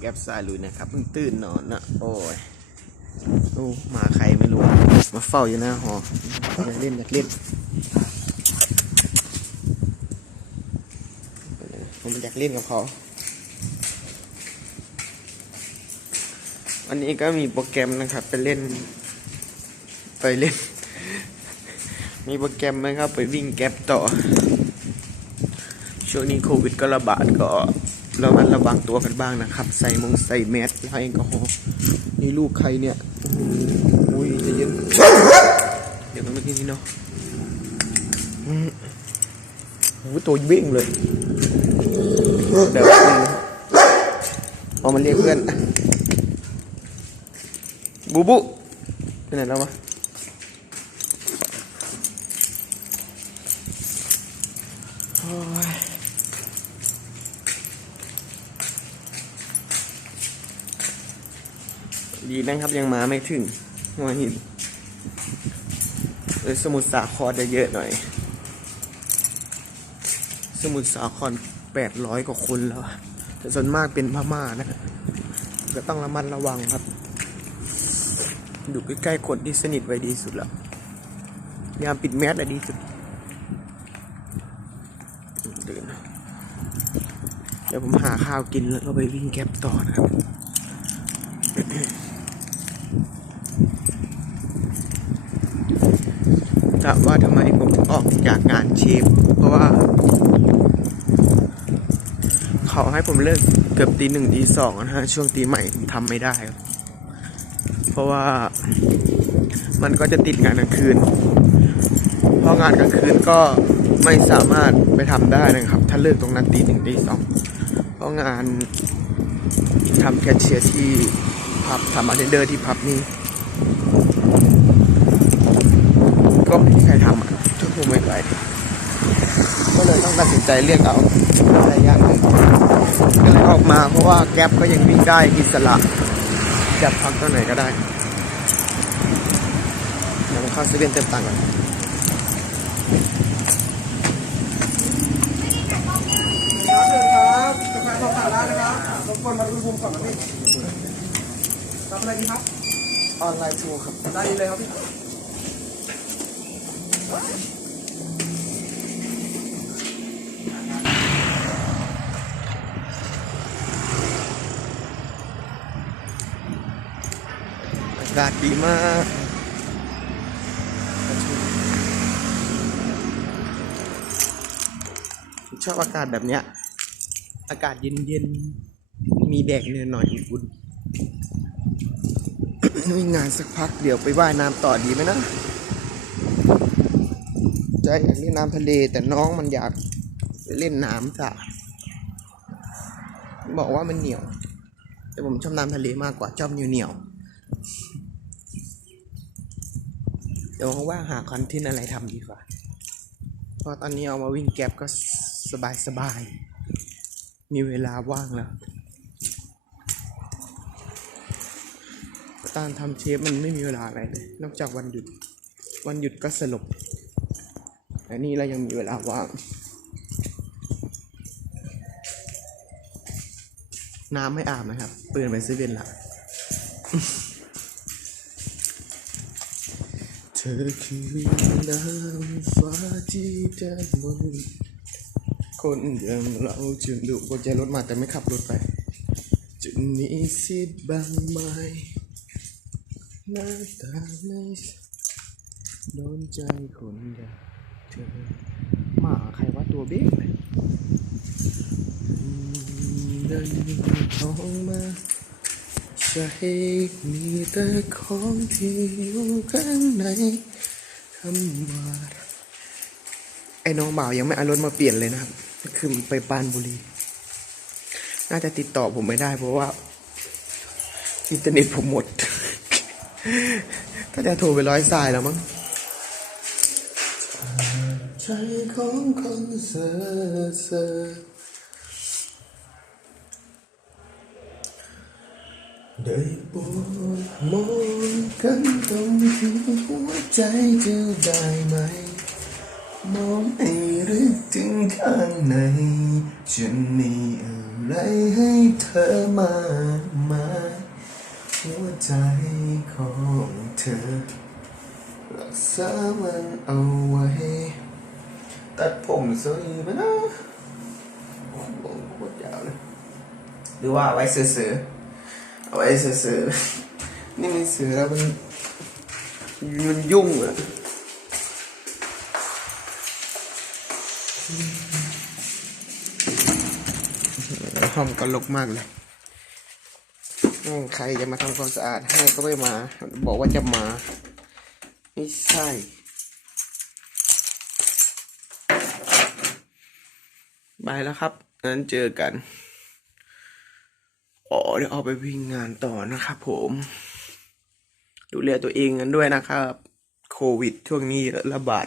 แก๊ปสายลุยนะครับเพิ่งตื่นนอนนะโอ้ยโอ้มาใครไม่รู้ มาเฝ้าอยู่หน้าหออยากเล่นอยากเล่นผมอยากเล่นกับเขาวันนี้ก็มีโปรแกรมนะครับ ไปเล่น ไปเล่น มีโปรแกรมนะครับ ไปวิ่งแก๊ปต่อ ช่วงนี้โควิดก็ระบาดก็ ระมัดระวังตัวกันบ้างนะครับ ใส่มงใส่แมสล้างแอลกอฮอล์นี่ลูกใครเนี่ยอุ้ยจะเย็นเดี๋ยวต้องมากินนี่เนาะอืมโอ้ตัววิ่งเลยเดี๋ยวพอามันเรียกเพื่อนบูบูไปไหนแล้ววะ ดีนะครับยังมาไม่ถึงหัวหินเออสมุทรสาครจะเยอะหน่อย สมุทรสาครแปดร้อยกว่าคนแล้วแต่ส่วนมากเป็นพม่านะ ก็ต้องระมัดระวังครับ อยู่ใกล้ๆคนที่สนิทไว้ดีสุดแล้วยามปิดแมสอะดีสุดเดินเดี๋ยวผมหาข้าวกินแล้วก็ไปวิ่งแก๊ปต่อนะครับ ถามว่าทำไมผมถึงออก จากงานเชฟเพราะว่า เขาให้ผมเลิกเกือบตีหนึ่งตีสองนะฮะ ช่วงตีใหม่ผมทำไม่ได้ เพราะว่ามันก็จะติดงานกลางคืน เพราะงานกลางคืนก็ไม่สามารถไปทำได้นะครับ ถ้าเลิกตรงนั้นตีหนึ่งตีสองเพราะงานทำแคชเชียร์ที่พับทำอาเทนเดอร์ที่พับนี่ก็ไม่มีใครทำอะ ถ้าผมไม่ไปก็เลยต้องตัดสินใจเลือกเอาอะไรอย่างหนึ่งก็เลยออกมาเพราะว่าแก๊ปก็ยังวิ่งได้อิสระจะพักตรงไหนก็ได้เดี๋ยวผมเข้าเซเว่นเติมตังค์ก่อนครับเชิญครับกาแฟสองถาดได้นะครับรบกวนมาดูภูมิก่อนนะพี่รับอะไรดีครับ ออนไลน์ทูครับ ได้เลยครับพี่ กาศดีมากชอบอากาศแบบเนี้ย อากาศเย็นๆมีแดดเนหน่อยอุ่นวิ่งงานสักพักเดี๋ยวไปว่ายน้ำต่อดีไหมนะใจอยากเล่นน้ำทะเลแต่น้องมันอยากเล่นน้ำสระบอกว่ามันเหนียว แต่ผมชอบน้ำทะเลมากกว่าชอบเหนียวเหนียว ดี๋ยวว่างหาคอนเทนต์อะไรทำดีกว่าเพราะตอนนี้เอามาวิ่งแก๊ปก็สบายสบายๆมีเวลาว่างแล้วการทำเชฟมันไม่มีเวลาอะไรเลย นอกจากวันหยุด วันหยุดก็สลบแต่นี่เรายังมีเวลาว่าง น้ำไม่อาบนะครับ เปืนไปซื้อเวนละ เธ อคือน้ำฟ้าที่จะมนคนอย่างเราจึงดูกดใจรถมาแต่ไม่ขับรถไปจะมีสิทธิ์บางไหมหน้าตาไม่โดนใจคนอย่างเธอหมาใครว่าตัวเบ้งเลยเดินท้องมา ใช่มีแต่ของที่อยู่ข้างในคำว่าไอ้น้องบ่าวยังไม่เอารถมาเปลี่ยนเลยนะครับคือไปปานบุรี น่าจะติดต่อผมไม่ได้ เพราะว่า อินเทอร์เน็ตผมหมดก็จะโทรไปร้อยสายแล้วมั้งใจของคนเซ่อเซ่อ ได้โปรดมองกันตรงที่หัวใจจะได้ไหม มองให้ลึกถึงข้างในจะมีอะไรให้เธอมากมายหัวใจของเธอ รักษามันเอาไว้ ตัดผมสวยไหมนะโอ้โหโคตรยาวเลย หรือว่าเอาไว้เสือๆ เอาไว้เสือนี่มันเสือแล้วมันมันยุ่งอะห้องก็ลกมากเลยใครจะมาทำความสะอาดให้ก็ไม่มา บอกว่าจะมา ไม่ใช่บายแล้วครับงั้นเจอกัน อ๋อเดี๋ยวออกไปวิ่งงานต่อนะครับผม ดูแลตัวเองกันด้วยนะครับ โควิดช่วงนี้ระบาด